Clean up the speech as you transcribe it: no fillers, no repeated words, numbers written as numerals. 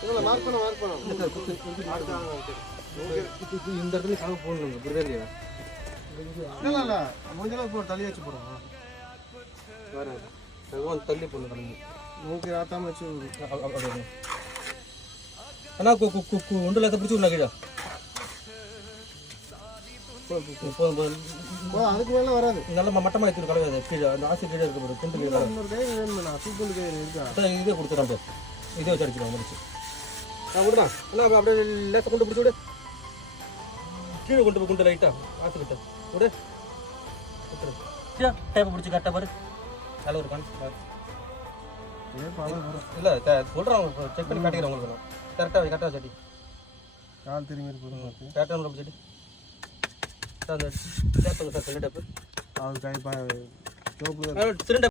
இதில் மார்க் பண்ணோம் இல்லை சார் இந்த இடத்துல கலவை போடணுங்க புரியலையா இல்லை இல்லை முடிஞ்சளவு போ தள்ளி வச்சு போகிறோம் வேறு கொஞ்சம் தள்ளி போடணும் கலந்து மூக்கு ராத்தாமல் வச்சு அப்படியே அண்ணா உண்டில் எதை பிடிச்சி விடலாம் கீழே அதுக்கு மேலே வராது நல்ல மட்டமாக எடுத்துட்டு கலவை கீழே அந்த ஆசி கீழே இருக்க போது துண்டு கீழே இன்னொரு கை வேணும்ண்ணா தூக்குண்டு கை இருக்கா அதான் இதே கொடுத்துறான் இதே வச்சு அடிச்சுக்கலாம் முடிச்சு நான் விடுறான் இல்லை அப்படியே லேசை கொண்டு பிடிச்சி விடு கீழே கொண்டு போய் கொண்டு லைட்டாக ஆற்றுக்கிட்ட விடு டேப்பை பிடிச்சி கரெக்டாக பாரு அதில் ஒரு கான்செப்ட் இல்லை சொல்கிறேன் செக் பண்ணி காட்டிக்கிறேன் உங்களுக்கு நான் கரெக்டாக சட்டி கால் திரும்பி இருக்கு கரெக்டாக நம்ம சட்டி அந்த டேப் பண்ணுங்க சார் சிலிண்டர் அது கை சிலிண்டர்